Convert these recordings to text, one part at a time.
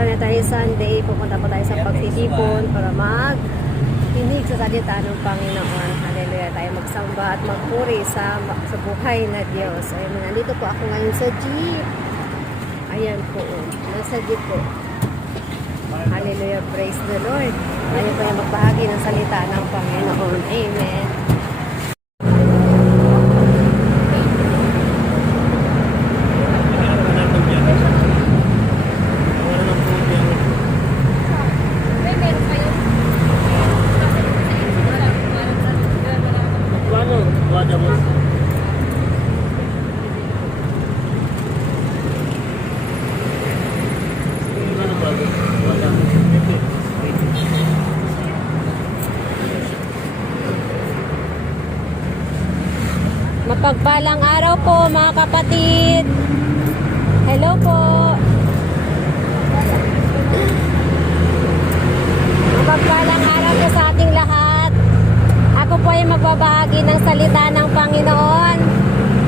araw na tayo Sunday, pupunta pa tayo sa pagtitipon para mag-tinig sa salita ng Panginoon. Hallelujah. Tayo magsamba at magpuri sa buhay na Diyos. Ayun, nandito po ako ngayon sa jeep. Ayan po. Nasa jeep po. Hallelujah. Praise the Lord. Ayun po yung magbahagi ng salita ng Panginoon. Amen. Mapagpalang araw po mga kapatid. Hello po. Mapagpalang araw po sa ating lahat. Ako po ay magbabahagi ng salita ng Panginoon.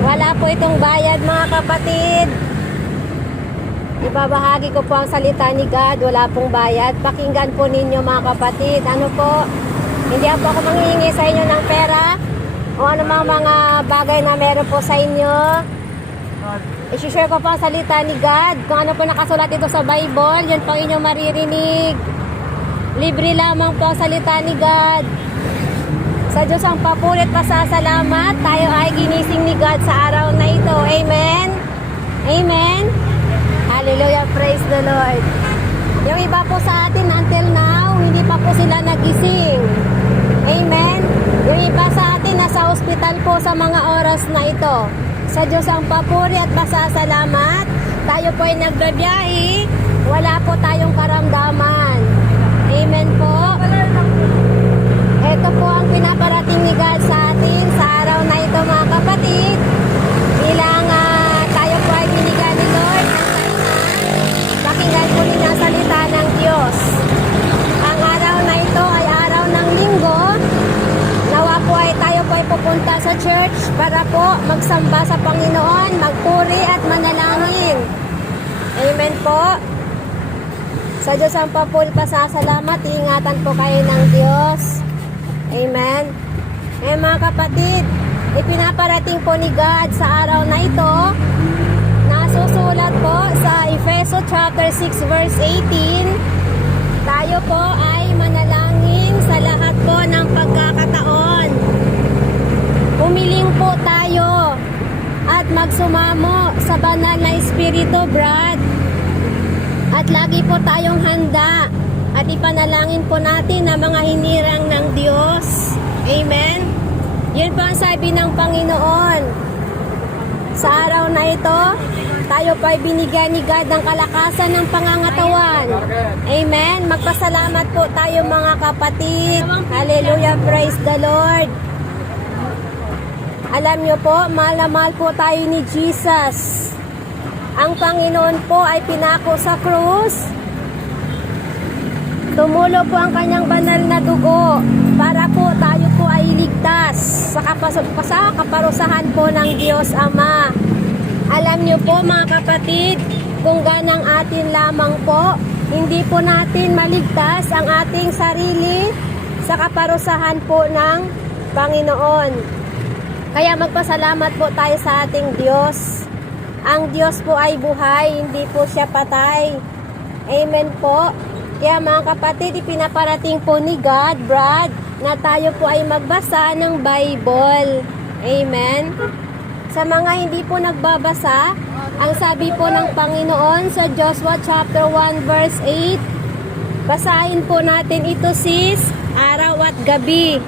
Wala po itong bayad mga kapatid. Ibabahagi ko po ang salita ni God. Wala pong bayad. Pakinggan po ninyo mga kapatid. Ano po? Hindi po ako manghihingi sa inyo ng pera o anumang mga bagay na meron po sa inyo. I-share ko po ang salita ni God. Kung ano po nakasulat dito sa Bible, yun po inyong maririnig. Libre lamang po ang salita ni God. Sa Diyos ang papulit pasasalamat. Tayo ay ginising ni God sa araw na ito. Amen? Amen? Hallelujah, praise the Lord. Yung iba po sa atin until now, hindi pa po sila nagising. Amen? Yung iba sa atin nasa ospital po sa mga oras na ito. Sa Diyos ang papuri at pasasalamat. Tayo po ay nagbabiyahe. Wala po tayong karamdaman. Amen po. Ito po ang pinaparating ni God sa atin sa araw na ito mga kapatid. Bilang tayo po ay binigyan ni Lord ng salita. Pakinggan po rin ang salita ng Diyos. Ang araw na ito ay araw ng linggo. Nawa po ay tayo po ay pupunta sa church para po magsamba sa Panginoon, magpuri at manalangin. Amen po. Sa Diyos ang papuri pasasalamat, ingatan po kayo ng Diyos. Amen. Mga kapatid, ipinaparating po ni God sa araw na ito. Nasusulat po sa Efeso chapter 6 verse 18. Tayo po ay manalangin sa lahat po ng pagkakataon. Humiling po tayo at magsumamo sa banal na Espiritu, Brad. At lagi po tayong handa at ipanalangin po natin ang mga hinirang ng Diyos. Amen? Yun po ang sabi ng Panginoon. Sa araw na ito, tayo pa ay binigyan ni God ng kalakasan ng pangangatawan. Amen? Magpasalamat po tayo mga kapatid. Hallelujah, praise the Lord. Alam nyo po, mahal na mahal po tayo ni Jesus. Ang Panginoon po ay pinako sa krus. Tumulo po ang kanyang banal na dugo para po tayo po ay ligtas sa kaparusahan po ng Diyos Ama. Alam nyo po mga kapatid, kung ganang atin lamang po, hindi po natin maligtas ang ating sarili sa kaparusahan po ng Panginoon. Kaya magpasalamat po tayo sa ating Diyos. Ang Diyos po ay buhay, hindi po siya patay. Amen po. Kaya mga kapatid, ipinaparating po ni God, Brad, na tayo po ay magbasa ng Bible. Amen. Sa mga hindi po nagbabasa, ang sabi po ng Panginoon sa Joshua chapter 1 verse 8, basahin po natin ito sis, araw at gabi.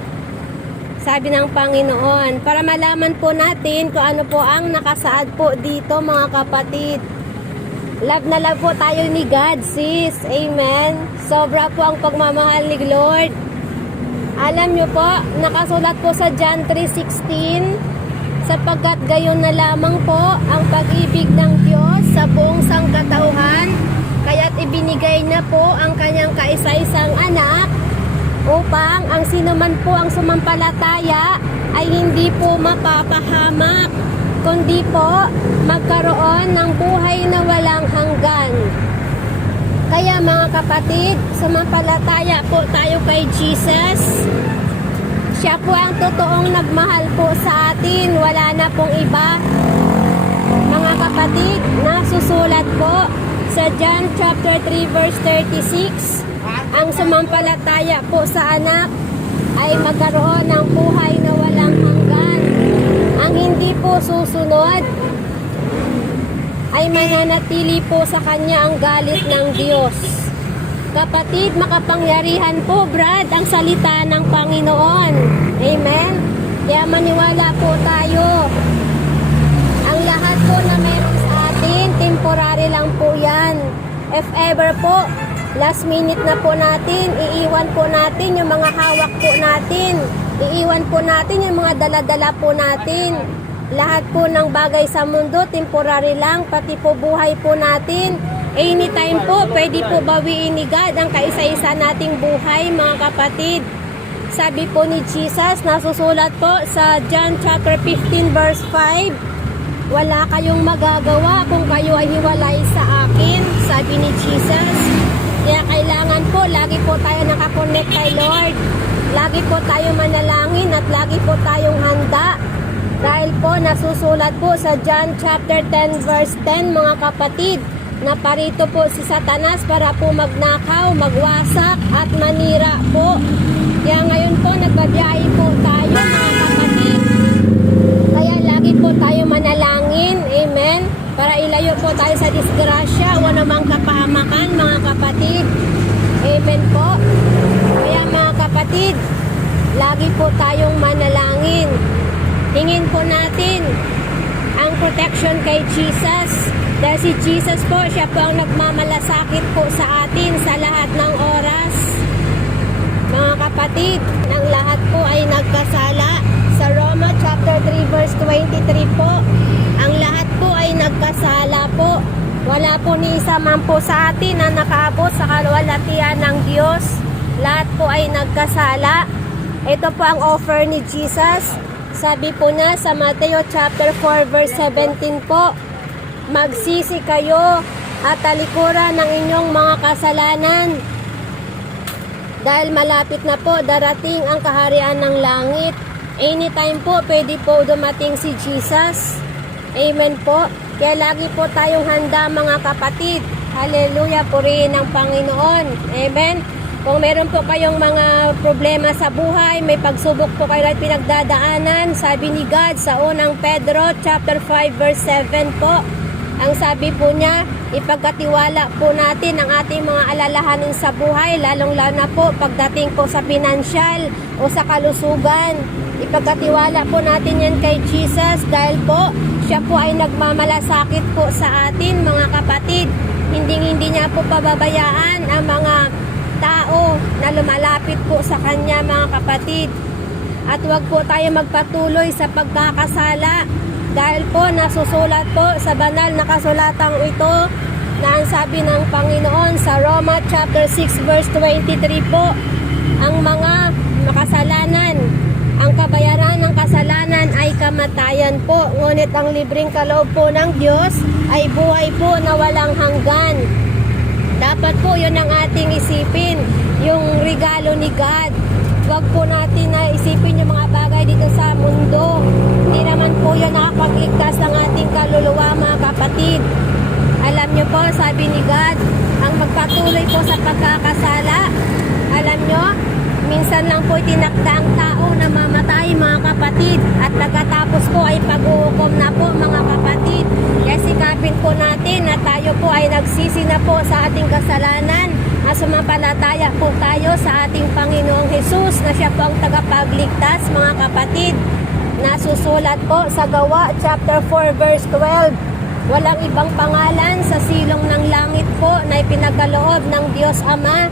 Sabi ng Panginoon, para malaman po natin kung ano po ang nakasaad po dito mga kapatid. Love na love po tayo ni God, sis. Amen. Sobra po ang pagmamahal ni Lord. Alam nyo po, nakasulat po sa John 3:16, sapagkat gayon na lamang po ang pag-ibig ng Diyos sa buong sangkatauhan, kaya't ibinigay na po ang kanyang kaisa-isang anak upang ang sinuman po ang sumampalataya ay hindi po mapapahamak, kundi po magkaroon ng buhay na walang hanggan. Kaya mga kapatid, sumampalataya po tayo kay Jesus. Siya po ang totoong nagmahal po sa atin. Wala na pong iba. Mga kapatid, nasusulat po sa John chapter 3 verse 36, ang sumampalataya po sa anak ay magkaroon ng buhay na walang hanggan. Ang hindi po susunod ay mananatili po sa kanya ang galit ng Diyos. Kapatid, makapangyarihan po, Brad, ang salita ng Panginoon. Amen? Kaya maniwala po tayo. Ang lahat po na meron sa atin, temporary lang po yan. If ever po, last minute na po natin, iiwan po natin yung mga hawak po natin. Iiwan po natin yung mga dala-dala po natin. Lahat po ng bagay sa mundo, temporary lang, pati po buhay po natin. Anytime po, pwede po bawiin ni God ang kaisa-isa nating buhay, mga kapatid. Sabi po ni Jesus, nasusulat po sa John chapter 15 verse 5, wala kayong magagawa kung kayo ay hiwalay sa akin, sabi ni Jesus. Kaya kailangan po, lagi po tayo nakakonect kay Lord. Lagi po tayo manalangin at lagi po tayong handa. Dahil po nasusulat po sa John chapter 10 verse 10, mga kapatid, na parito po si Satanas para po magnakaw, magwasak at manira po. Kaya ngayon po nagbabiyahe po tayo, mga kapatid. Kaya lagi po tayo manalangin, amen, para ilayo po tayo sa disgrasya o namang kapahamakan, mga kapatid. Amen po. Kaya mga kapatid, lagi po tayong manalangin. Hingin po natin ang protection kay Jesus. Dahil si Jesus po, siya po ang nagmamalasakit po sa atin sa lahat ng oras. Mga kapatid, ng lahat po ay nagkasala. Sa Roma chapter 3 verse 23 po, ang lahat po ay nagkasala po. Wala po ni isa man po sa atin na nakaabot sa kaluwalhatian ng Diyos. Lahat po ay nagkasala. Ito po ang offer ni Jesus. Sabi po na sa Mateo chapter 4 verse 17 po, magsisi kayo at talikuran ng inyong mga kasalanan. Dahil malapit na po darating ang kaharian ng langit. Anytime po, pwede po dumating si Jesus. Amen po. Kaya lagi po tayong handa, mga kapatid. Hallelujah, purihin ng Panginoon. Amen. Kung meron po kayong mga problema sa buhay, may pagsubok po kayo at pinagdadaanan, sabi ni God sa unang Pedro chapter 5 verse 7 po, ang sabi po niya, ipagkatiwala po natin ang ating mga alalahanin sa buhay, lalong-lalo na po pagdating po sa pinansyal o sa kalusugan. Ipagkatiwala po natin yan kay Jesus dahil po siya po ay nagmamalasakit po sa atin, mga kapatid. Hindi niya po pababayaan ang mga tao na lumalapit po sa kanya, mga kapatid. At huwag po tayo magpatuloy sa pagkakasala dahil po nasusulat po sa banal na kasulatang ito na ang sabi ng Panginoon sa Roma chapter 6 verse 23 po, ang mga makasalanan, ang kabayaran ng kasalanan ay kamatayan po, ngunit ang libreng kaloob po ng Diyos ay buhay po na walang hanggan. Dapat po yun ang ating isipin, yung regalo ni God. Huwag po natin na isipin yung mga bagay dito sa mundo. Hindi naman po yun nakapag-igtas ng ating kaluluwa, mga kapatid. Alam nyo po, sabi ni God, ang magpatuloy po sa pagkakasala, alam nyo, minsan lang po itinakda ang tao na mamatay, mga kapatid. At pagkatapos po ay pag-uukom na po, mga kapatid. Kaya sikapin po natin na tayo po ay nagsisi na po sa ating kasalanan. At sumampalataya po tayo sa ating Panginoong Hesus na siya po ang tagapagligtas, mga kapatid. Nasusulat po sa Gawa chapter 4 verse 12. Walang ibang pangalan sa silong ng langit po na ipinagaloob ng Diyos Ama,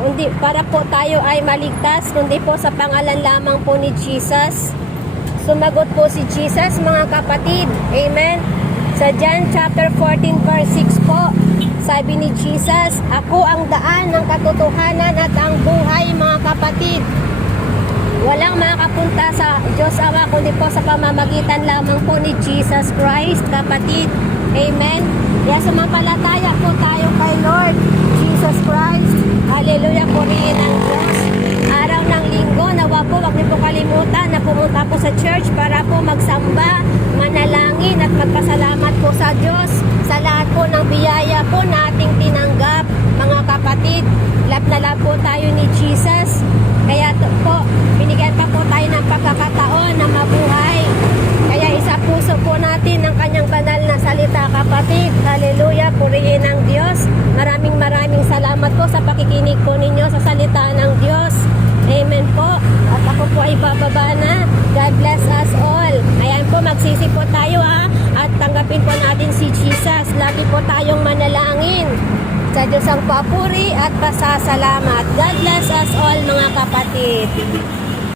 kundi para po tayo ay maligtas, kundi po sa pangalan lamang po ni Jesus. Sumagot po si Jesus, mga kapatid. Amen. Sa John chapter 14 verse 6 po, sabi ni Jesus, ako ang daan ng katotohanan at ang buhay, mga kapatid. Walang makakapunta sa Diyos Ama kundi po sa pamamagitan lamang po ni Jesus Christ, kapatid. Amen. Kaya sumampalataya po tayo kay Lord Jesus Christ. Hallelujah, purihin ang Diyos. Araw ng linggo, nawa po, wag niyo po kalimutan na pumunta po sa church para po magsamba, manalangin at magpasalamat po sa Diyos sa lahat po ng biyaya po na ating tinanggap. Mga kapatid, love na love po tayo ni Jesus. Kaya po, binigyan pa po tayo ng pagkakataon na mabuhay. Kaya isa puso po natin ang kanyang banal na salita, kapatid. Hallelujah, purihin ang Diyos. Maraming salamat po sa pakikinig po ninyo sa salita ng Diyos. Amen po. At ako po ay bababa na. God bless us all. Ayan po, magsisi po tayo at tanggapin po natin si Jesus. Lagi po tayong manalangin sa Diyos ang papuri at pasasalamat. God bless us all, mga kapatid.